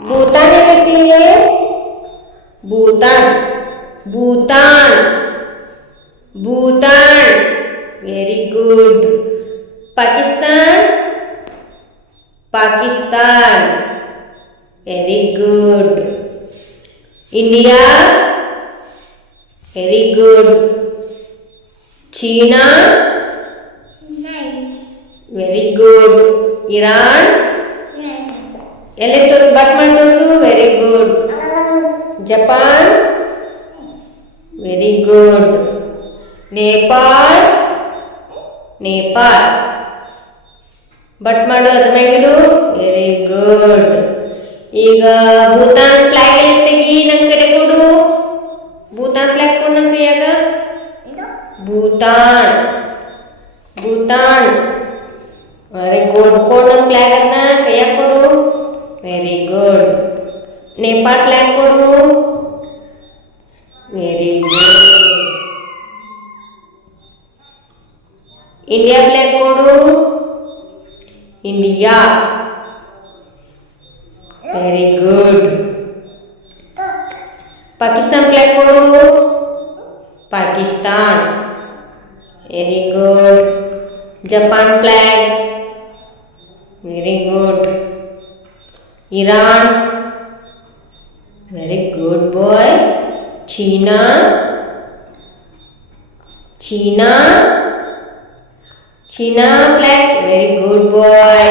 भूतान कहती है Bhutan Bhutan Bhutan very good Pakistan Pakistan very good India very good China very good Iran ಎಲೆ ತೋರು ಬಟ್ ಮಾಡಿ ತೋರಿಸು very good Japan very good Nepal Nepal ಬಟ್ ಮಾಡು ಅದ್ರ ಮ್ಯಾಗಿಡು ವೆರಿ ಗುಡ್ ಈಗ ಭೂತಾನ್ ಫ್ಲಾಗ್ ಎಲ್ಲ ತೆಗಿ ನನ್ನ ಕಡೆ ಕೊಡು ಭೂತಾನ್ ಫ್ಲಾಗ್ ಕೊಡು ನನ್ನ ಕೈಯಾಗ ಭೂತಾನ್ ಭೂತಾನ್ ವೆರಿ ಗುಡ್ ಕೊಡು ನನ್ನ ಫ್ಲಾಗ್ ಅನ್ನ ಕೈಯಾಗ ಕೊಡು ವೆರಿ ಗುಡ್ ನೇಪಾಳ ಫ್ಲಾಗ್ ಕೊಡು ವೆರಿ ಗುಡ್ ಇಂಡಿಯಾ ಫ್ಲಾಗ್ ಕೊಡು India very good Pakistan flag ಕೊಡು Pakistan very good Japan flag very good Iran very good boy China China China flag very good boy